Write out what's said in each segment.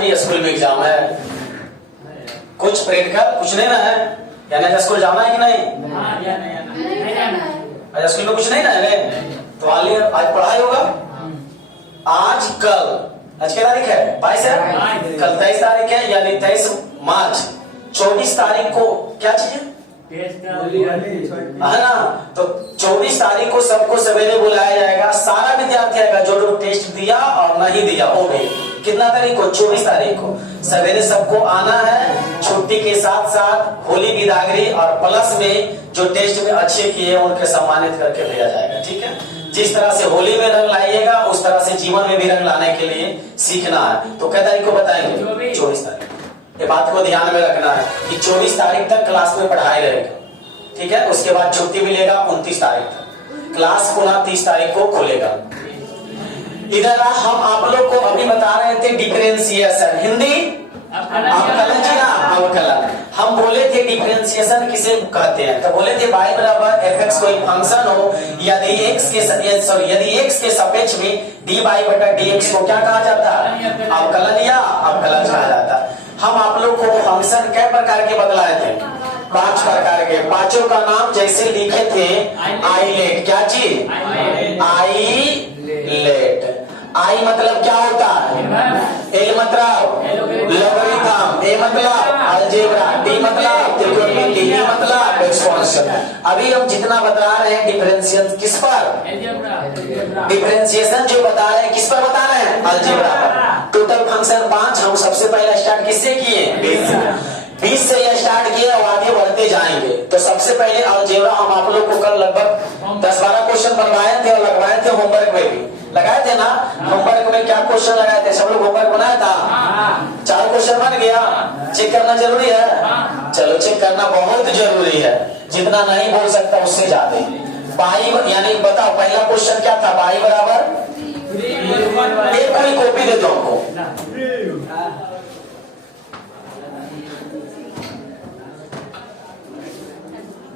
भी स्कूल में एग्जाम है, कुछ प्रैक्टिकल कुछ नहीं ना है, यानी स्कूल जाना है कि नहीं? आज स्कूल में कुछ नहीं ना है, तो आज पढ़ाई होगा। आज क्या तारीख है? 22 है, कल 23 तारीख है, यानी 23 मार्च। 24 तारीख को क्या चीज है ना, तो 24 तारीख को सबको सवेरे बुलाया जाएगा, सारा विद्यार्थी आएगा जो टेस्ट दिया और नहीं दिया वो भी। कितना तारीख को? 24 तारीख को सवेरे सबको आना है, छुट्टी के साथ साथ होली की दागरी और प्लस में जो टेस्ट में अच्छे किए उनके सम्मानित करके भेजा जाएगा। ठीक है, जिस तरह से होली में रंग लाइएगा उस तरह से जीवन में भी रंग लाने के लिए सीखना है। तो क्या तारीख को बताएंगे? 24 तारीख। ये बात को ध्यान में रखना है कि 24 तारीख तक क्लास में पढ़ाई रहेगा। ठीक है, उसके बाद छुट्टी मिलेगा 29 तारीख तक, क्लास पुनः 30 तारीख को खुलेगा। इधर हम आप लोग को अभी बता रहे थे डिफरेंशिएशन, हिंदी अवकलन जी ना, अवकलन। हम बोले थे डिफरेंशिएशन किसे कहते हैं, तो बोले थे y बराबर fx कोई फंक्शन हो, यदि x के सापेक्ष में dy बटा dx को क्या कहा जाता है? अवकलन या अवकलन कहा जाता है। हम आप लोग को फंक्शन कै प्रकार के बतलाए थे? 5 प्रकार के। पांचों का नाम जैसे लिखे थे आइलेट, क्या चीज? आइलेट। आई मतलब क्या होता है? एल मतलब लोगरिथम, ए मतलब अलजेब्रा, डी मतलब त्रिकोणमिति, ई मतलब एक्सपोनेंशियल। अभी हम जितना बता रहे हैं डिफरेंशिएशन किस पर? डिफरेंशिएशन जो बता रहे हैं किस पर बता रहे हैं? अलजेब्रा पर। Total function 5। हम सबसे पहले स्टार्ट किससे किए? 20 से यह स्टार्ट किया और आगे बढ़ते जाएंगे। तो सबसे पहले अलजेब्रा हम आप लोग को कल लगभग 10-12 क्वेश्चन बनवाए थे और लगवाए थे होमवर्क में भी लगाए थे ना। होमवर्क में क्या क्वेश्चन लगाए थे? सब लोग होमवर्क बनाया था? 4 क्वेश्चन बन गया। चेक करना जरूरी है? चलो चेक करना बहुत जरूरी है, जितना नहीं बोल सकता उससे ज्यादा। बाई यानी बताओ पहला क्वेश्चन क्या था? बाई बराबर एक कोई कॉपी दे दो हमको।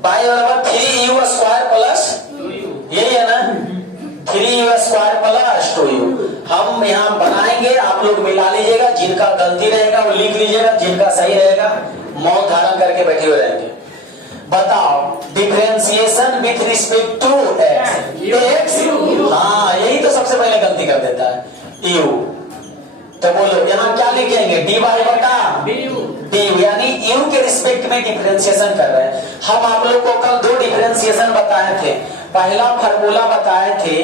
बाई बराबर 3u स्क्वायर प्लस, यही है ना, 3u स्क्वायर प्लस 2u। हम यहाँ बनाएंगे, आप लोग मिला लीजिएगा, जिनका गलती रहेगा वो लिख लीजिएगा, जिनका सही रहेगा मौन धारण करके बैठे हुए रहेंगे। बताओ differentiation with respect to x. हाँ, यही तो सबसे पहले गलती कर देता है, u। तो बोलो यहाँ क्या लिखेंगे? dy बटा du, यानी u के रिस्पेक्ट में डिफरेंशिएशन कर रहे हैं। हम आप लोग को कल 2 डिफरेंशिएशन बताए थे। पहला फार्मूला बताए थे,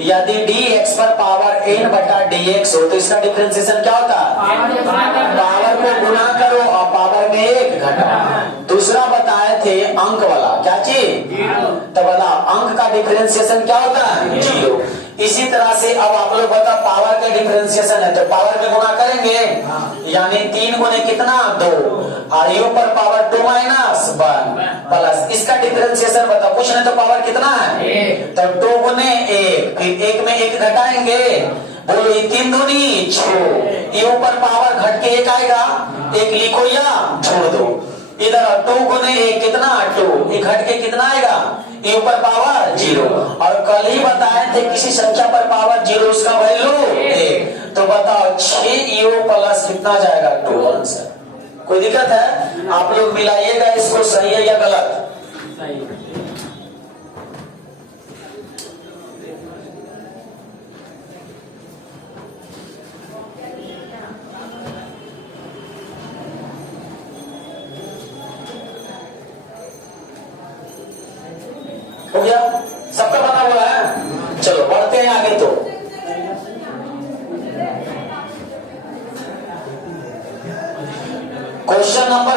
यदि dx पर पावर n बटा dx हो तो इसका डिफरेंशिएशन क्या होता है? पावर को गुना करो और पावर में 1 घटाओ। दूसरा बताए थे अंक वाला, क्या चीज? तो बताओ अंक का डिफरेंशिएशन क्या होता है? 0। इसी तरह से अब आप लोग बताओ पावर का डिफरेंशिएशन है तो पावर में गुना करेंगे, यानी 3 गुने कितना? 2, और u पर पावर 2 माइनस 1 प्लस इसका डिफरेंशिएशन बताओ। कुछ नहीं तो पावर कितना है? 1। तो 2 गुने 1, फिर 1 में 1 घटाएंगे, बोलो ये 3 दूनी 6। u पर पावर घट के 1 आएगा, 1 लिखो या छोड़ दो। इधर 2 गुने 1 कितना? 2, ये घट के कितना आएगा? u पर पावर 0। और कल ही बताए थे किसी संख्या पर पावर 0 उसका वैल्यू 1। तो बताओ 6u प्लस कितना जाएगा? 2 आंसर। कोई दिक्कत है? आप लोग मिलाइएगा इसको, सही है या गलत? हो गया? सबका बना हुआ है? चलो बढ़ते हैं आगे। तो क्वेश्चन नंबर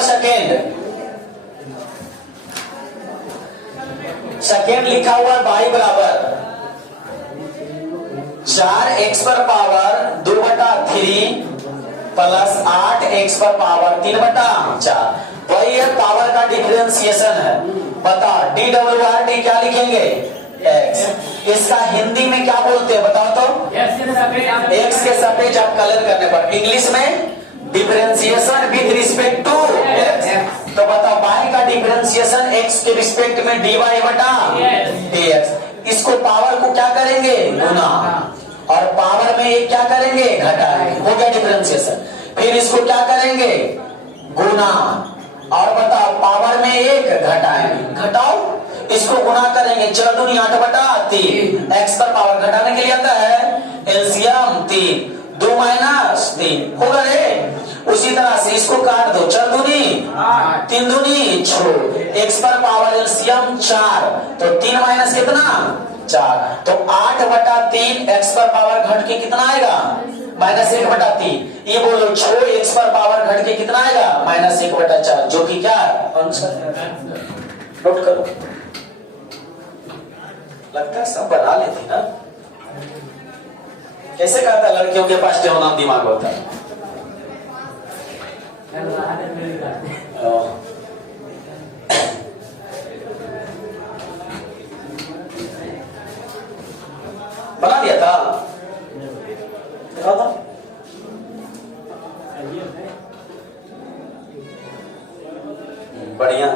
सेकेंड लिखा हुआ है y बराबर 4x पर पावर 2 बटा 3 प्लस 8x पर पावर 3 बटा 4। वही है पावर का डिफरेंशिएशन है। बता DWRD क्या लिखेंगे? x। इसका हिंदी में क्या बोलते हैं बताओ तो? x के सापेक्ष आप कलर करने पर इंग्लिश में differentiation with respect to x। तो बताओ y का डिफरेंशिएशन x के रिस्पेक्ट में dy बटा dx। इसको पावर को क्या करेंगे? गुना, और पावर में एक क्या करेंगे? घटाएंगे। हो गया डिफरेंशिएशन। फिर इसको क्या करेंगे, गुना, और बताओ पावर में 1 घटाएंगे, घटाओ, इसको गुना करेंगे, 4 दूनी 8/3, एक्स पर पावर घटाने के लिए आता है एलसीएम 3, 2 - 3 होगा रे। उसी तरह से इसको काट दो, 4 दूनी 3 दूनी 6, एक्स पर पावर एलसीएम 4, तो 3 माइनस कितना 4, तो 8/3 एक्स पर पावर घट के कितना आएगा -1/3। ये बोलो 6 एक्स पर पावर घट के कितना आएगा -1/4, जो कि क्या आंसर, नोट करो। लगता है सब बना लेते ना, कैसे कहता है लड़कियों के पास टेढ़ा दिमाग होता है। बना दिया था, दिखा था, बढ़िया।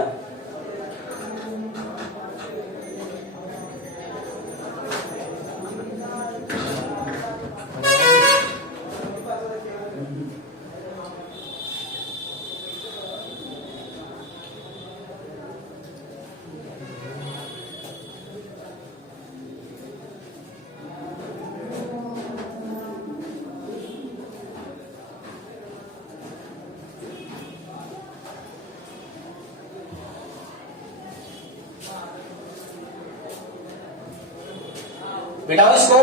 बिठाओ इसको।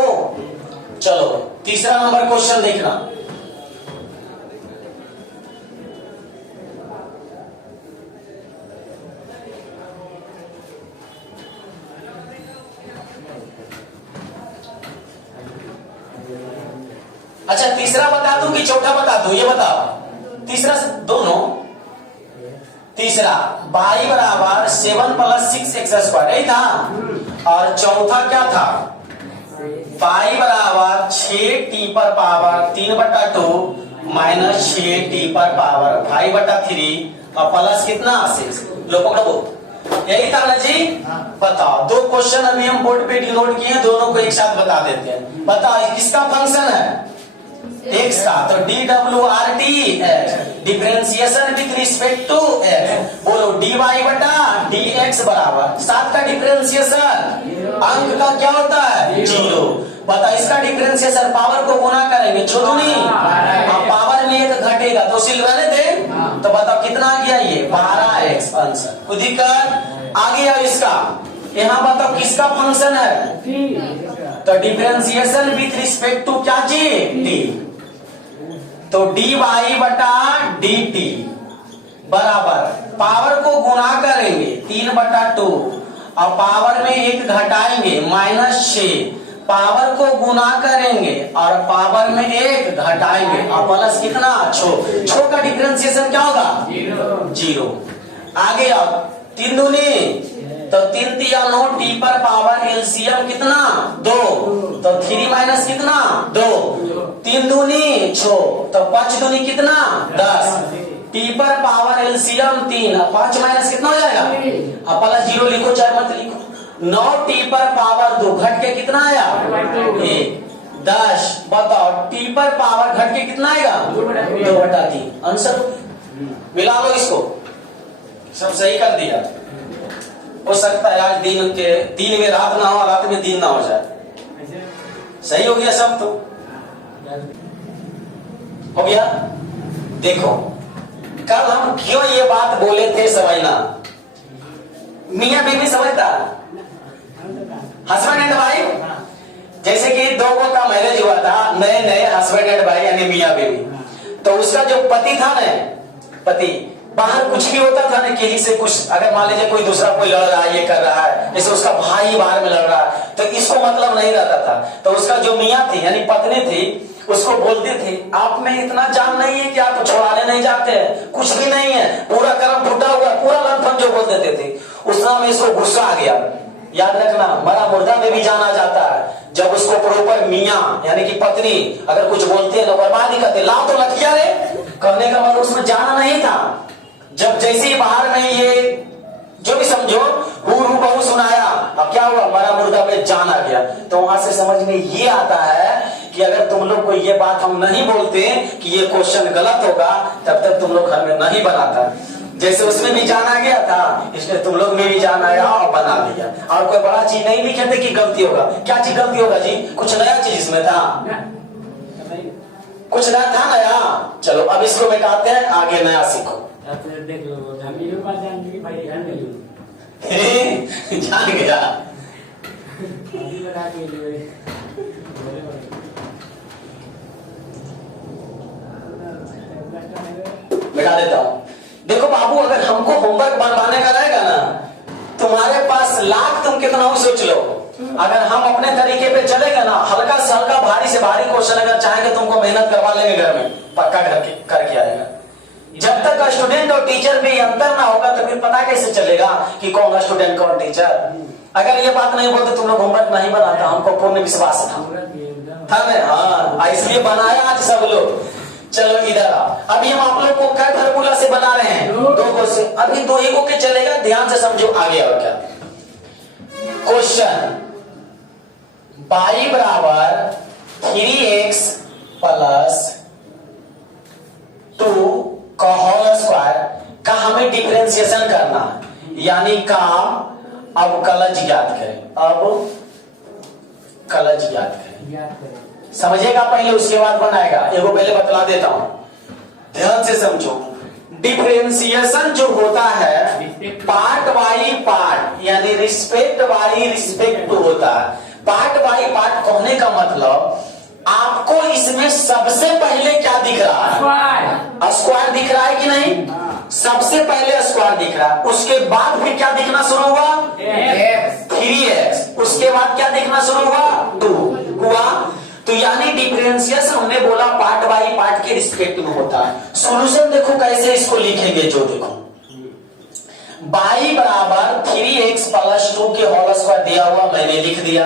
चलो तीसरा नंबर क्वेश्चन देखना। अच्छा तीसरा बता दूं कि चौथा बता दूं, ये बताओ। तीसरा दोनों, तीसरा y बराबर 7 + 6x², यही था। और चौथा क्या था, y बराबर 6t पर पावर 3/2 माइनस 6t पर पावर 5/3 और प्लस कितना 6। लो पकड़ो, यही था ना जी। बताओ, 2 क्वेश्चन अभी हम बोर्ड पे डिनोट किए, दोनों को एक साथ बता देते हैं। बताओ किसका फंक्शन है, x का, तो DWRT differentiation with respect to x। बोलो dy/dx बराबर 7 का डिफरेंशिएशन अंक का क्या होता है 0। बता इसका डिफरेंशिएशन पावर को गुना करेंगे, छोड़ूनी पावर में 1 घटेगा तो सिल रहने दे। तो बताओ कितना आ गया, ये 12x आंसर। कोई दिक्कत आ गया इसका। यहाँ बताओ किसका फंक्शन है, तो डिफरेंशिएशन विथ रिस्पेक्ट टू क्या चीज t, तो dy/dt बराबर पावर को गुना करेंगे 3/2 और पावर में 1 घटाएंगे -6, पावर को गुना करेंगे और पावर में 1 घटाएंगे और प्लस कितना 6 का डिफरेंशिएशन क्या होगा 0। आगे आओ, 3 दूनी तो 3 × 9 t पर पावर एलसीएम कितना 2, तो 3 माइनस कितना 2, 3 दूनी 6, तो 5 दूनी कितना 10, t पर पावर एलसीएम 3, 5 माइनस कितना हो जाएगा, अब प्लस 0 लिखो चाहे मत लिखो। 9t पर पावर 2 घट के कितना आया 1, 10। बताओ t पर पावर घट के कितना आएगा 2/3 आंसर। मिला लो इसको, सब सही कर दिया। हो सकता है आज दिन में रात ना हो, रात में दिन ना हो जाए। सही हो गया सब, तो हो गया। देखो कल हम क्यों ये बात बोले थे, समझना। मियां बीवी समझता, हस्बैंड एंड वाइफ, जैसे कि 2 का मैरिज हुआ था, नए नए हस्बैंड एंड वाइफ यानी मियां बीवी। तो उसका जो पति था ना, पति बाहर कुछ भी होता था ना, किसी से कुछ, अगर मान लीजिए कोई दूसरा कोई लड़ रहा है, ये कर रहा है, जैसे उसका भाई बाहर में लड़ रहा है, तो इसको मतलब नहीं रहता था। तो उसका जो मियां थी यानी पत्नी थी, उसको बोलते थे आप में इतना जान नहीं है कि आप छुड़ाने नहीं जाते हैं, कुछ भी नहीं है, पूरा कर्म फूटा हुआ, पूरा लंफन जो बोल देते थे। उस नाम इसको गुस्सा आ गया। याद रखना, मरा मुर्दा में भी जाना जाता है। जब उसको प्रॉपर मियां यानी कि पत्नी अगर कुछ बोलते हैं तो बर्बादी करते, लाओ तो लठिया रे, कहने का मतलब उसमें जाना नहीं था। जब जैसे ही बाहर में ये जो भी समझो हू बहु सुनाया, अब क्या हुआ, मरा मुर्दा में जान आ गया। तो वहां से समझ में ये आता है कि अगर तुम लोग को ये बात हम नहीं बोलते कि ये क्वेश्चन गलत होगा, तब तक तुम लोग घर में नहीं बनाता। जैसे उसमें भी जान आ गया था, इसलिए तुम लोग में भी जान आया और बना लिया। और कोई बड़ा चीज नहीं लिखे थे कि गलती होगा। क्या चीज गलती होगा जी? कुछ नया चीज इसमें था, कुछ नया था नया। चलो अब इसको मिटाते हैं, आगे नया सीखो। देख लो भाई जान गया। मिटा देता हूं। देखो बाबू, अगर हमको होमवर्क बनवाने का रहेगा ना, तुम्हारे पास लाख तुम कितना हो सोच लो। अगर हम अपने तरीके पे चलेंगे ना, हल्का से हल्का भारी से भारी क्वेश्चन अगर चाहेंगे तुमको मेहनत करवा लेंगे घर में, पक्का करके आएगा। जब तक स्टूडेंट और टीचर में अंतर ना होगा तो फिर पता कैसे चलेगा कि कौन स्टूडेंट कौन टीचर। अगर ये बात नहीं बोलते तुम लोग होमवर्क नहीं बनाता, हमको पूर्ण विश्वास था ना। हाँ, इसलिए बनाया आज सब लोग। चलो इधर आओ। अभी हम आप लोग को क्या फार्मूला से बना रहे हैं? दो को से। अभी दो ही के चलेगा, ध्यान से समझो आगे। और क्या क्वेश्चन, y बराबर 3x प्लस 2 का होल स्क्वायर का हमें डिफरेंशिएशन करना है, यानी काम अब कलज याद करें। अब कलज याद करें, समझेगा पहले, उसके बाद बनाएगा। एगो पहले बतला देता हूं, ध्यान से समझो। डिफरेंशिएशन जो होता है पार्ट बाई पार्ट, यानी रिस्पेक्ट बाई रिस्पेक्ट टू होता है। पार्ट बाई पार्ट कहने का मतलब आपको इसमें सबसे पहले क्या दिख रहा है? स्क्वायर दिख रहा है कि नहीं? सबसे पहले स्क्वायर दिख रहा है, उसके बाद फिर क्या दिखना शुरू हुआ? 3x। उसके बाद क्या दिखना शुरू हुआ? 2 हुआ। तो यानी डिफरेंशिएशन हमने बोला पार्ट बाई पार्ट के रिस्पेक्ट में होता है। सॉल्यूशन देखो कैसे इसको लिखेंगे, जो देखो y बराबर 3x प्लस 2 के होल स्क्वायर दिया हुआ, मैंने लिख दिया।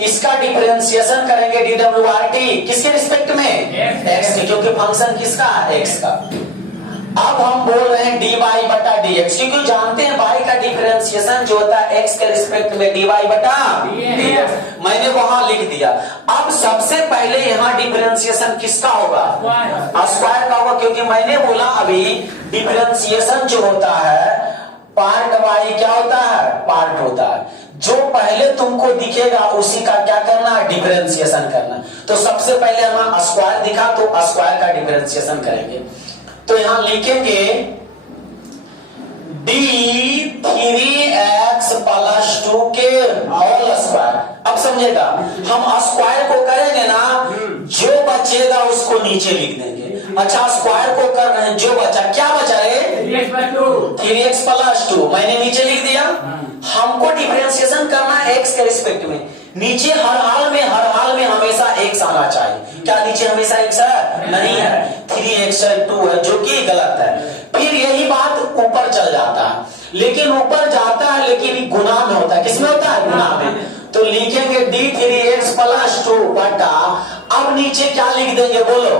इसका डिफरेंशिएशन करेंगे dwrt, किसके रिस्पेक्ट में? x के, क्योंकि फंक्शन किसका? x का। अब हम बोल रहे हैं dy बटा dx, क्योंकि जानते हैं y का डिफरेंशिएशन जो होता है x के रिस्पेक्ट में dy बटा dx। मैंने वहां लिख दिया। अब सबसे पहले यहाँ डिफरेंशिएशन किसका होगा? स्क्वायर का होगा, क्योंकि मैंने बोला अभी डिफरेंशिएशन जो होता है पार्ट बाई क्या होता है? पार्ट होता है। जो पहले तुमको दिखेगा उसी का क्या करना है? डिफरेंशिएशन करना। तो सबसे पहले हमें स्क्वायर दिखा तो स्क्वायर का डिफरेंशिएशन करेंगे। तो यहां लिखेंगे d3x प्लस 2 के होल स्क्वायर। अब समझेगा, हम स्क्वायर को करेंगे ना, जो बचेगा उसको नीचे लिख देंगे। अच्छा, स्क्वायर को कर रहे हैं, जो बचा, क्या बचा है? 3x प्लस 2, मैंने नीचे लिख दिया। हमको डिफरेंशिएशन करना है x के रिस्पेक्ट में। नीचे हर हाल में हमेशा x आना चाहिए। क्या नीचे हमेशा x है? नहीं है, 3x 2 है, जो कि गलत है। फिर यही बात ऊपर चल जाता है, लेकिन ऊपर जाता है लेकिन गुना में होता है। किसमें होता है? गुना में। तो लिखेंगे d3x प्लस 2 बटा, अब नीचे क्या लिख देंगे बोलो?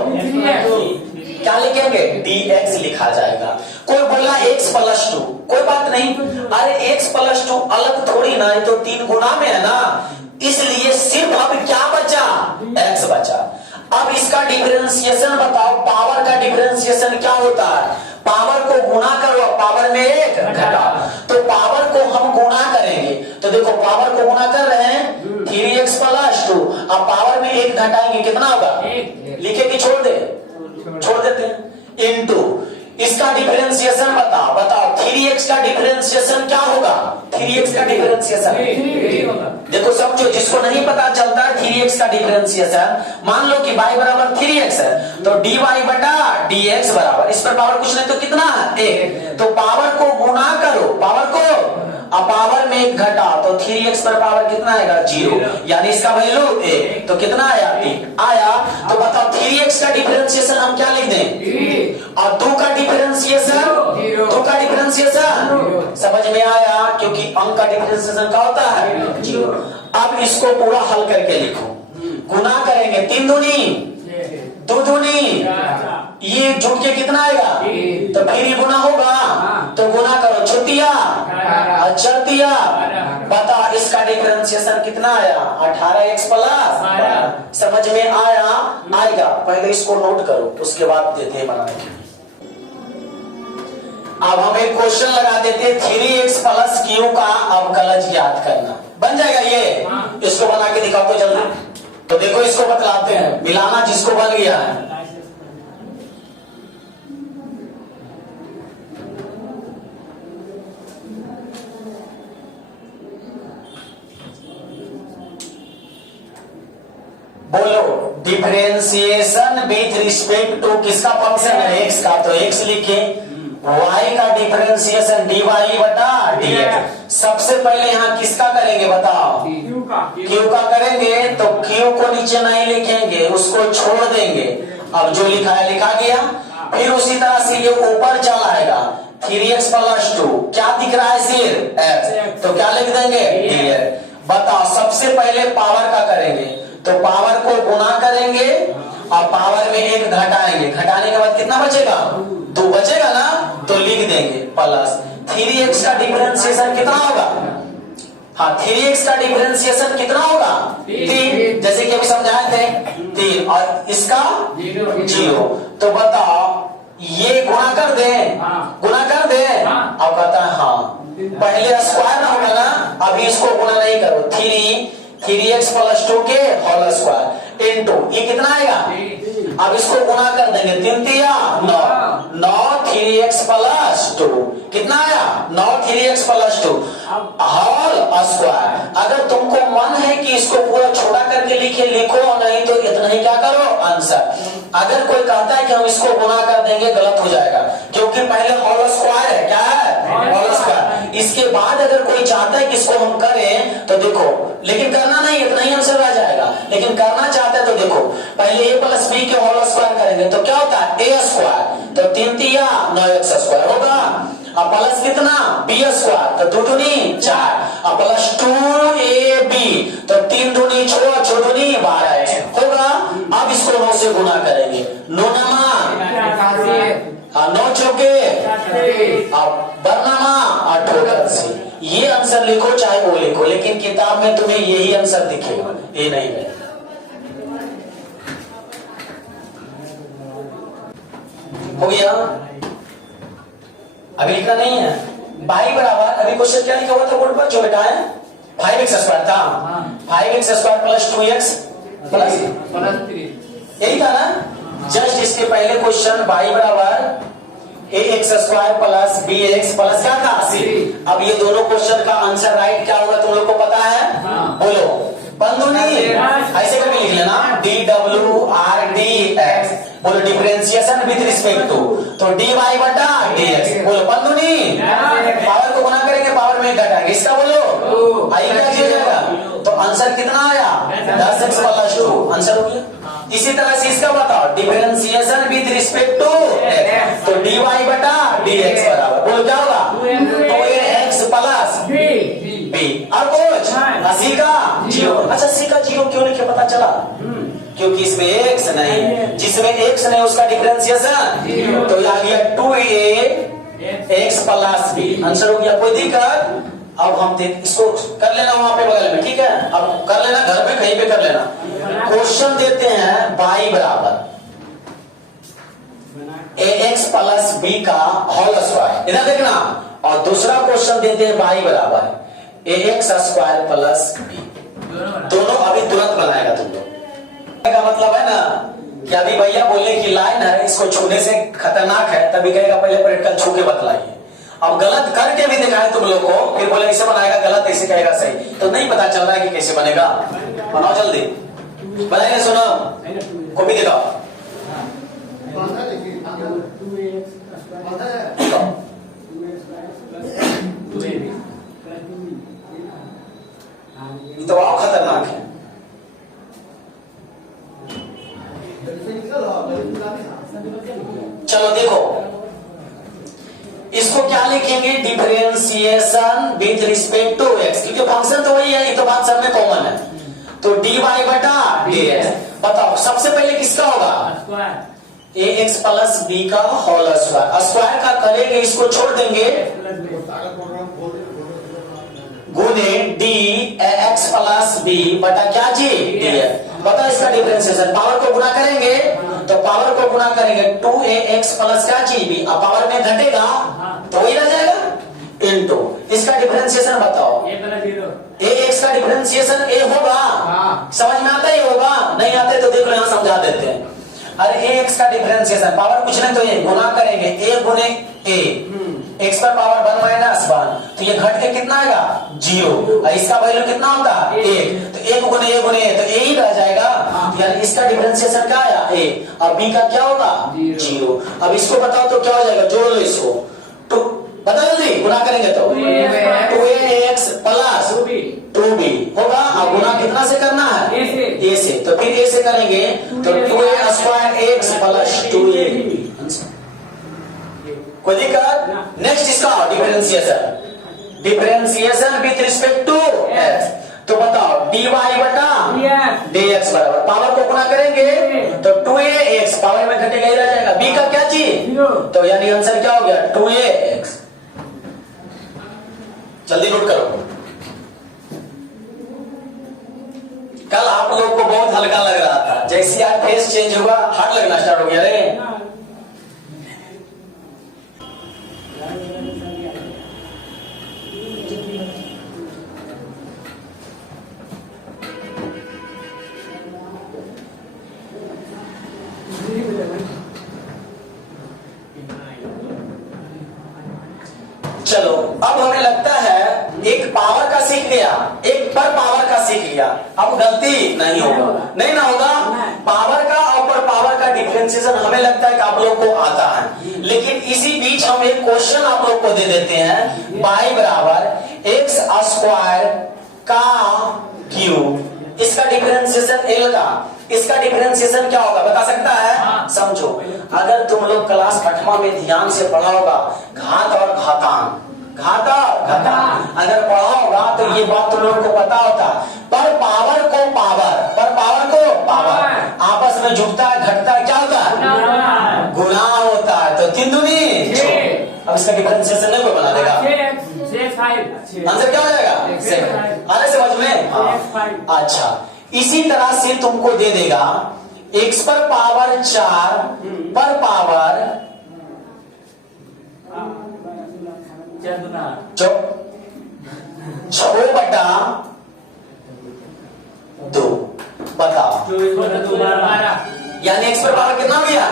क्या लिखेंगे? dx लिखा जाएगा। कोई बोला x प्लस 2, कोई बात नहीं। अरे x प्लस 2 अलग थोड़ी ना है, तो 3 गुना में है ना, इसलिए सिर्फ अब क्या बचा? x बचा। अब इसका डिफरेंशिएशन बताओ। पावर का डिफरेंशिएशन क्या होता है? पावर को गुना करो, पावर में 1 घटा, तो पावर को हम गुना करेंगे। तो देखो पावर को गुना कर रहे हैं 3x प्लस 2, अब पावर में 1 घटाएंगे, कितना होगा? लिखे कि छोड़ दे? छोड़ देते हैं। इनटू इसका डिफरेंशिएशन बताओ 3x का डिफरेंशिएशन क्या होगा? 3x का डिफरेंशिएशन देखो समझो, जिसको नहीं पता चलता है 3x का डिफरेंशिएशन, मान लो कि y बराबर 3x है, तो dy बटा dx बराबर, इस पर पावर कुछ नहीं तो कितना है? 1। तो पावर को गुना करो, पावर को, अब पावर में 1 घटा, तो 3x पर पावर कितना आएगा? 0, यानी इसका वैल्यू 1। तो कितना आया? 3 आया। तो बताओ 3x का डिफरेंशिएशन हम क्या लिख दें? और 2 का डिफरेंशिएशन, 2 का डिफरेंशिएशन समझ में आया? क्योंकि अंक का डिफरेंशिएशन क्या होता है? 0। अब इसको पूरा हल करके लिखो। गुना करेंगे 3 दूनी 2 दूनी, ये जुड़ के कितना आएगा? तो फिर ये गुना होगा, तो गुना करो, छुट्टिया अच्छा दिया, बता इसका डिफरेंशिएशन कितना आया? 18x plus. समझ में आया? आएगा। पहले इसको नोट करो, उसके बाद देते हैं बनाने के लिए। अब हम एक क्वेश्चन लगा देते 3x प्लस क्यू का अवकलज ज्ञात करना। बन जाएगा ये? इसको बना के दिखाओ तो जल्दी। तो देखो इसको बतलाते हैं, मिलाना जिसको बन गया है। बोलो डिफरेंशिएशन विथ रिस्पेक्ट टू किसका फंक्शन है? एक्स का। तो एक्स लिखे, y का डिफरेंशिएशन dy बटा dx। सबसे पहले यहाँ किसका करेंगे बताओ? q का करेंगे। तो q को नीचे नहीं लिखेंगे, उसको छोड़ देंगे। अब जो लिखा है लिखा गया। फिर उसी तरह से ये ऊपर चला आएगा 3x प्लस 2। क्या दिख रहा है सिर्फ x, तो क्या लिख देंगे dx। बताओ सबसे पहले पावर का करेंगे, तो पावर को गुना करेंगे और पावर में एक घटाएंगे। घटाने के बाद कितना बचेगा? 2 बचेगा ना, तो लिख देंगे प्लस 3x का डिफरेंशिएशन कितना होगा? हाँ 3x का डिफरेंशिएशन कितना होगा? 3, जैसे कि अभी समझाए थे 3, और इसका 0। तो बताओ ये गुणा कर दे, गुणा कर दे। अब कहता है हाँ, पहले स्क्वायर ना होगा ना, अभी इसको गुणा नहीं करो। 3x प्लस 2 के होल स्क्वायर इनटू ये कितना आएगा? अब इसको गुणा कर देंगे, 3 3 9 3x प्लस 2 कितना आया? 9 3x प्लस 2 होल स्क्वायर। अगर तुमको मन है कि इसको पूरा छोटा करके लिखे लिखो, नहीं तो इतना ही क्या करो आंसर। अगर कोई कहता है कि हम इसको गुणा कर देंगे, गलत हो जाएगा, क्योंकि पहले होल स्क्वायर है। क्या है? Whole square. इसके बाद अगर कोई चाहता है कि इसको हम करें तो देखो, लेकिन करना नहीं, इतना ही आंसर आ जाएगा। लेकिन करना चाहते हैं तो देखो, पहले a प्लस बी के होल स्क्वायर करेंगे तो क्या होता है? a square. तो 3 3 9x स्क्वायर होगा। अब प्लस कितना? b square. तो 2 दूनी 4 और प्लस 2ab। तो 3 दूनी 6 6 दूनी 12 होगा। अब इसको 9 से गुना करेंगे। 9 नमा 9 चौके, अब बरनामा 8 से। ये आंसर लिखो चाहे वो लिखो, लेकिन किताब में तुम्हें यही आंसर दिखेगा, ये नहीं है। हो गया? अभी लिखना नहीं है। बाई बराबर, अभी क्वेश्चन क्या लिखा हुआ था बोर्ड पर जो बेटा है? 5x स्क्वायर था। 5x square plus 2x plus 3 यही था ना। जस्ट इसके पहले क्वेश्चन बाई बराबर ax square plus bx plus क्या था? c। अब ये दोनों क्वेश्चन का आंसर राइट क्या होगा तुम लोग को पता है? बोलो बंधुनी, ऐसे करके लिख लेना dw/dx। बोलो डिफरेंशिएशन विद रिस्पेक्ट टू, तो dy बटा dx। बोलो बंधुनी, पावर को गुना करेंगे, पावर में घटाएंगे, इसका बोलो आई क्या किया जाएगा? तो आंसर कितना आया? 10x प्लस 2 आंसर हो गया। इसी तरह से इसका बताओ differentiation with respect to x, तो dy बटा dx बराबर बोलो क्या होगा? 2x plus b। अब कुछ c का 0। अच्छा c का 0 क्यों लिखे पता चला? क्योंकि इसमें x नहीं है, जिसमें x नहीं उसका डिफरेंशिएशन, तो आ गया 2ax प्लस b। आंसर हो गया। कोई दिक्कत? अब हम इसको कर लेना वहां पे बगल में, ठीक है? अब कर लेना घर पे, कहीं पे कर लेना। क्वेश्चन देते हैं y बराबर ax प्लस b का होल स्क्वायर, इधर देखना। और दूसरा क्वेश्चन देते हैं y बराबर ax स्क्वायर प्लस b। दोनों अभी तुरंत बनाएगा तुम लोग। का मतलब है ना कि अभी भैया बोलने की लाइन है, इसको छूने से खतरनाक है, तभी कहेगा पहले प्रैक्टिकल छू के बतलाइए। अब गलत करके भी दिखाए तुम लोग को, फिर बोले ऐसे बनाएगा गलत, ऐसे कहेगा सही, तो नहीं पता चल रहा है कि कैसे बनेगा। बनाओ जल्दी, बनाएंगे। सुनो कॉपी दिखाओ। तो आओ खतरनाक है। चलो देखो इसको क्या लिखेंगे? Differentiation with respect to x, क्योंकि फंक्शन तो वही है, ये तो बात सब में कॉमन है। तो dy बटा dx। बताओ सबसे पहले किसका होगा? ax प्लस b का होल स्क्वायर। स्क्वायर का करेंगे, इसको छोड़ देंगे गुने डी एक्स प्लस बी बटा क्या जी डी एक्स। बताओ इसका डिफरेंशिएशन, पावर को गुना करेंगे तो पावर को गुना करेंगे 2ax प्लस क्या जी बी, अब पावर में घटेगा तो वही रह जाएगा इनटू इसका डिफरेंशिएशन बताओ। ax का डिफरेंशिएशन a होगा, समझ में आता है होगा, नहीं आते तो देख लो यहाँ समझा देते हैं। अरे ax का डिफरेंशिएशन पावर कुछ नहीं तो ये गुना करेंगे a गुने a, x पर पावर 1 माइनस 1 तो ये घट के कितना आएगा 0, और इसका वैल्यू कितना होता है 1, तो 1 गुने a गुने a तो a ही रह जाएगा, यानी इसका डिफरेंशिएशन क्या आया a, अब b का क्या होगा 0। अब इसको बताओ तो क्या हो जाएगा, जोड़ लो इसको, तो बता जल्दी गुना करेंगे तो 2ax प्लस 2b होगा। अब गुना कितना से करना है a से, तो फिर a से करेंगे तो 2a square x plus 2ab। कोई दिक्कत? नेक्स्ट इसका differentiation, differentiation with respect to x, तो बताओ dy बटा dx बराबर पावर को गुना करेंगे तो 2ax पावर में घटेगा ही रह जाएगा, b का क्या चीज तो यानी आंसर क्या हो गया 2ax। जल्दी नोट करो, कल आप लोग को बहुत हल्का लग रहा था, जैसे आज फेस चेंज हुआ हार्ड लगना स्टार्ट हो गया रे। चलो अब हमें लगता है एक पावर का सीख गया, एक पर पावर का सीख लिया, अब गलती नहीं होगा, नहीं ना होगा। पावर का और पर पावर का डिफरेंशिएशन हमें लगता है कि आप लोग को आता है, लेकिन इसी बीच हम एक क्वेश्चन आप लोग को दे देते हैं, y बराबर एक्स स्क्वायर का क्यूब, इसका डिफरेंशिएशन l का, इसका डिफरेंशिएशन क्या होगा बता सकता है? समझो, अगर तुम लोग क्लास 8वां में ध्यान से पढ़ा होगा घात और घातांक, घात और घातांक अगर पढ़ा होगा तो ये बात तुम लोग को पता होता, पर पावर को पावर, पर पावर को पावर आपस में जुड़ता है, घटता है, क्या होता है गुना होता है, तो 3 दूनी 6। अब इसका डिफरेंशिएशन नहीं कोई बना देगा, आंसर क्या हो जाएगा 7। आने समझ में? अच्छा, इसी तरह से तुमको दे देगा x पर पावर 4 पर पावर 6 बटा 2, बताओ यानी x पर पावर कितना हो गया,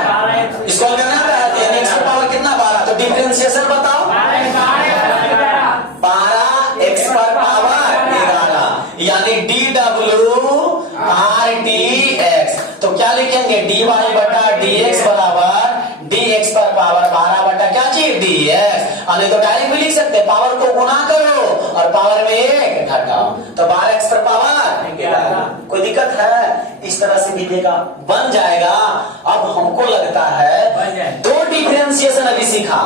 इसको करना है, यानी x पर पावर कितना 12, तो डिफरेंशिएशन बताओ 12 x पर पावर 11 यानी dw/dx, तो क्या लिखेंगे dy बटा dx बराबर dx पर पावर 12 बटा क्या चीज dx, नहीं तो डायरेक्ट भी लिख सकते पावर को गुना करो और पावर में 1 घटाओ, तो 12x पर पावर 11। कोई दिक्कत है? इस तरह से भी देगा बन जाएगा। अब हमको लगता है 2 डिफरेंशिएशन अभी सीखा,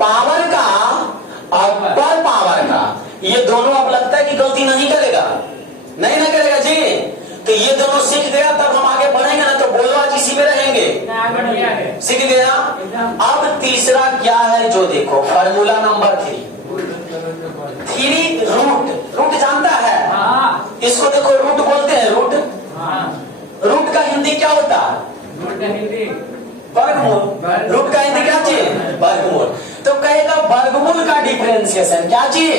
पावर का और पर पावर का, ये दोनों अब लगता है कि गलती नहीं करेगा, नहीं ना करेगा जी, तो ये दोनों सीख गया तब हम आगे बढ़ेंगे ना, तो बोलवाज इसी में रहेंगे, सीख गया। अब तीसरा क्या है जो देखो, फार्मूला नंबर 3 रूट, रूट जानता है इसको, देखो रूट बोलते हैं, रूट, रूट का हिंदी क्या होता है वर्गमूल, रूट का हिंदी क्या चीज वर्गमूल, तो कहेगा वर्गमूल का डिफरेंशिएशन क्या चीज,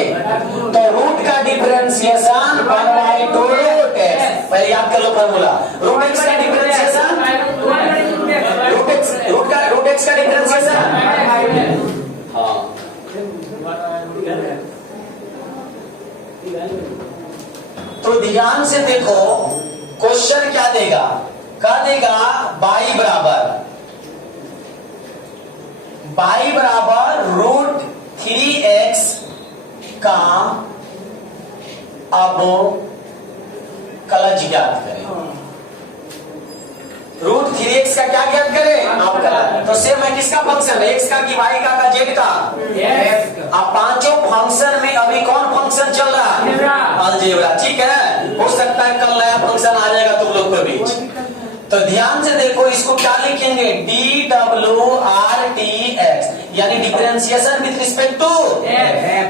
तो रूट का डिफरेंशिएशन 1/2 रूट x, पहले याद कर लो फार्मूला, रूट x का डिफरेंशिएशन, रूट x का डिफरेंशिएशन, हाँ तो ध्यान से देखो क्वेश्चन क्या देगा, क्या देगा y बराबर रूट 3x का अब कलज ज्ञात करें, रूट 3x का क्या ज्ञात करें आप कलज, तो सेम है किसका फंक्शन है, x का कि y का z का, अब पांचों फंक्शन में अभी कौन फंक्शन चल रहा है अलजेब्रा, ठीक है, हो सकता है कल नया फंक्शन आ जाएगा तुम लोग के बीच, तो ध्यान से देखो इसको क्या लिखेंगे dw/dx यानी डिफरेंशिएशन विथ रिस्पेक्ट टू,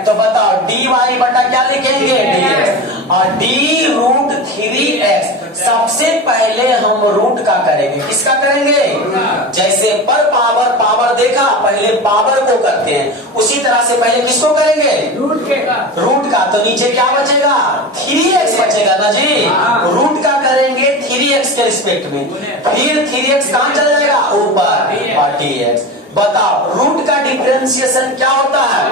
तो बताओ डी वाई बटा क्या लिखेंगे dx, और डी रूट 3x। सबसे पहले हम रूट का करेंगे, किसका करेंगे? जैसे पर पावर पावर देखा, पहले पावर को करते हैं, उसी तरह से पहले किसको करेंगे? रूट के का रूट का। तो नीचे क्या बचेगा? 3x बचेगा ना जी। रूट का करेंगे 3x के रिस्पेक्ट में, फिर 3x कहां चल जाएगा? ऊपर, और dx। बताओ रूट का डिफरेंशिएशन क्या होता है?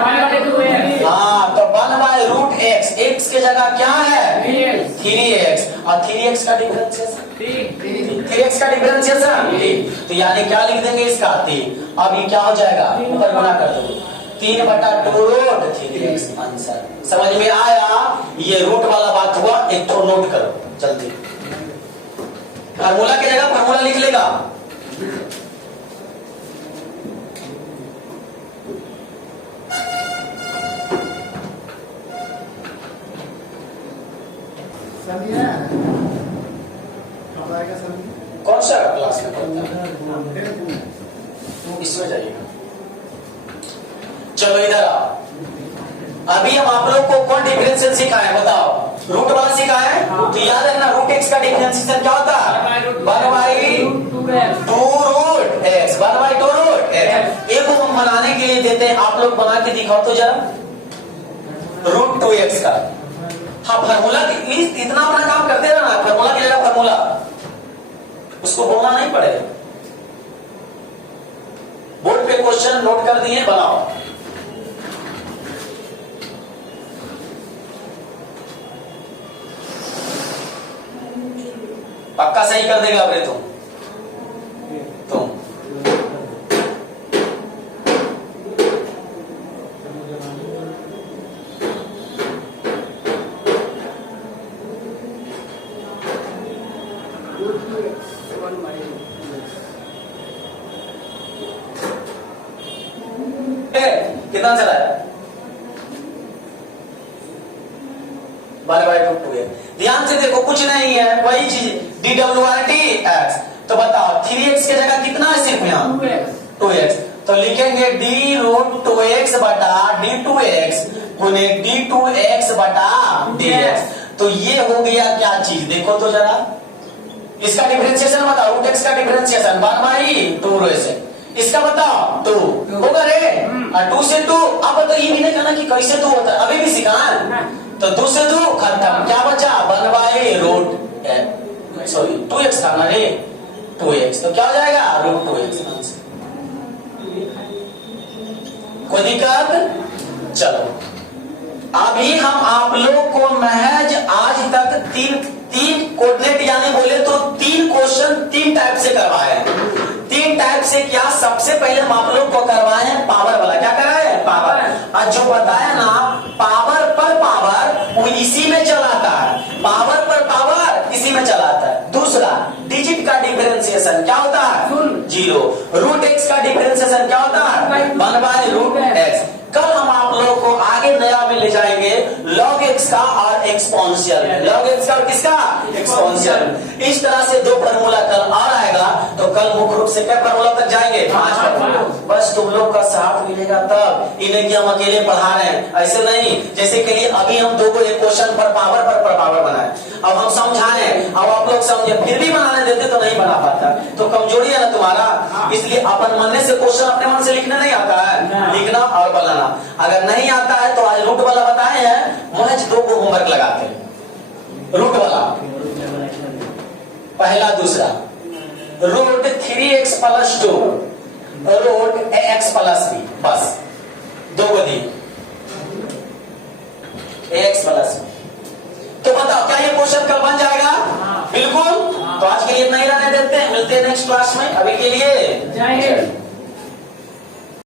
हाँ, तो 1/√x, x के जगह क्या है? 3x, और 3x का डिफरेंशिएशन 3x का डिफरेंशिएशन, तो यानी क्या लिख देंगे इसका? 3। अब ये क्या हो जाएगा? ऊपर गुणा कर दो, 3/2√3x आंसर। समझ में आया? ये रूट वाला बात हुआ, एक तो नोट करो जल्दी। फार्मूला की जगह फार्मूला लिख लेगा। कौन सा क्लास में पढ़ता है? इसमें जाइएगा। चलो इधर आओ। अभी हम आप लोग को कौन डिफरेंशियल सिखाए? बताओ। रूट वाला सिखाए, तो याद रखना रूट एक्स का डिफरेंशिएशन क्या होता है? 1/2√x, 1/2√x। एक को हम बनाने के लिए देते हैं, आप लोग बना के दिखाओ तो जरा √2x का। हाँ, फार्मूला इतना अपना काम करते रहना, फार्मूला की जगह फार्मूला, उसको बोलना नहीं पड़ेगा। बोर्ड पे क्वेश्चन नोट कर दिए, बनाओ। पक्का सही कर देगा अपने तुम। कितना चला है? 1/2 है। ध्यान से देखो, कुछ नहीं है, वही चीज dWRTx। तो बताओ 3x की जगह कितना है? सिर्फ यहाँ 2x। तो लिखेंगे d√2x बटा d2x गुने d2x बटा dx। तो ये हो गया क्या चीज? देखो तो जरा, इसका डिफरेंशिएशन बताओ। रूट एक्स का डिफरेंशिएशन 1/2 इसका बताओ 2 होगा रे, और 2 से 2। अब तो ये भी नहीं कहना कि कैसे 2 होता है, अभी भी सिखाएं। तो 2 से 2 खत्म, क्या बचा? 2x था ना रे, 2x। तो क्या हो जाएगा? √2x। कोई दिक्कत? चलो, अभी हम आप लोग को महज आज तक तीन कोऑर्डिनेट यानी बोले तो 3 क्वेश्चन 3 टाइप से करवाए हैं। 3 टाइप से क्या? सबसे पहले हम आप लोग को करवाए हैं पावर वाला। क्या कराए? पावर। और जो बताया ना, पावर पर पावर वो इसी में चलाता है, पावर पर पावर इसी में चलाता है। दूसरा, डिजिट का डिफरेंशिएशन क्या होता है? 0। रूट एक्स का डिफरेंशिएशन क्या होता है? 1/√x। कल हम आप लोग को आगे नया में ले जाएंगे log x का और एक्सपोनेंशियल। log x का और किसका? एक्सपोनेंशियल। इस तरह से 2 फार्मूला कल और आएगा। तो कल मुख्य रूप से क्या फार्मूला तक जाएंगे? 5 फार्मूला। बस तुम लोग का साथ मिलेगा तब, इन्हें कि हम अकेले पढ़ा रहे हैं, ऐसे नहीं। जैसे के लिए अभी हम 2 को एक क्वेश्चन पर पावर बनाए, अब हम समझाने, अब आप लोग समझे, फिर भी बनाने देते तो नहीं बना पाता। तो कमजोरी है ना तुम्हारा, इसलिए अपन मन से क्वेश्चन अपने मन से लिखने नहीं आता है, लिखना और बनाना। अगर नहीं आता है तो आज रूट वाला बताए हैं, महज 2 को होमवर्क लगाते हैं। रूट वाला पहला, दूसरा root 3x + 2 root x + b, बस 2 को दी x + b। तो बताओ क्या ये क्वेश्चन कल बन जाएगा? बिल्कुल। तो आज के लिए नहीं रहने देते हैं, मिलते हैं नेक्स्ट क्लास में। अभी के लिए जय हिंद।